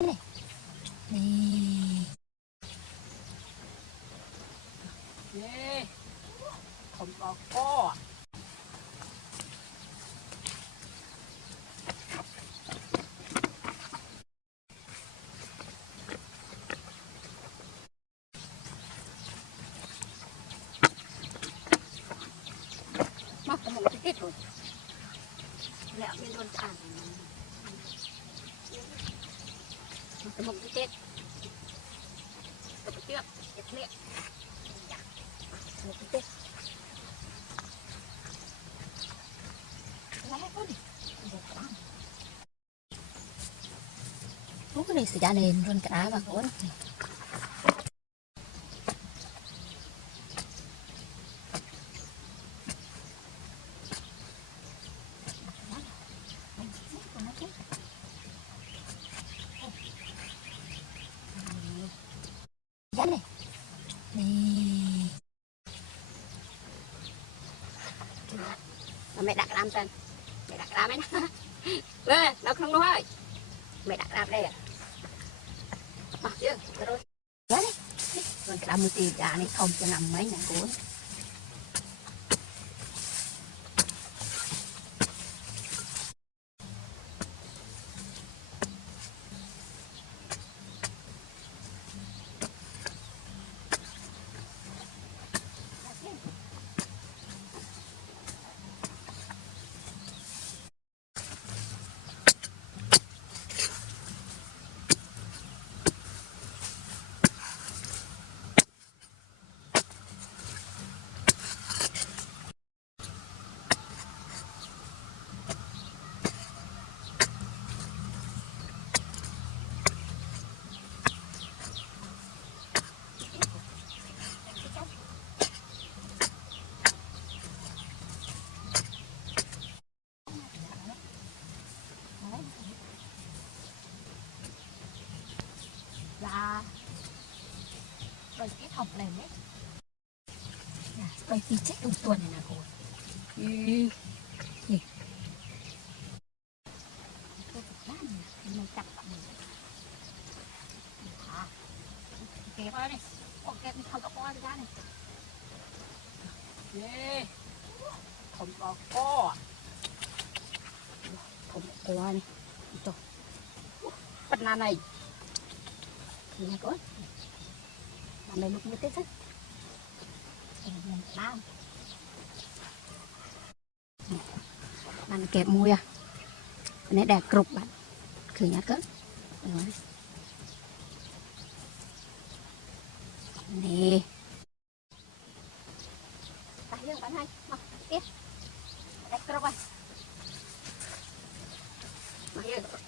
này nè Yeah. Không có co. mắc cái một cái tết rồi lẹo bên luôn ăn cái một cái tết cái tiếc cái tiếc một cái tết cái này sẽ ra nền luôn cả đá và gỗ này. Dán này nè mẹ đặt làm tên mẹ đặt làm ấy nè nó không đâu ơi mẹ đặt làm đây à chưa rồi đấy còn làm một tiền gà này không cho nằm mấy ngày cuối là rồi cái học này đấy rồi phi chết đồng tuần này là rồi gì mình chặt mình kẹp ơi này kẹp không có con ra này Yeah. Không có co. không có con này trời bắt nan này nhà có làm này lúc như thế hết làm bạn kẹp mùi à này đẹp cục bạn khử nhát cỡ nè tay dương bạn hay mặc tiếp đẹp cục à mặc dương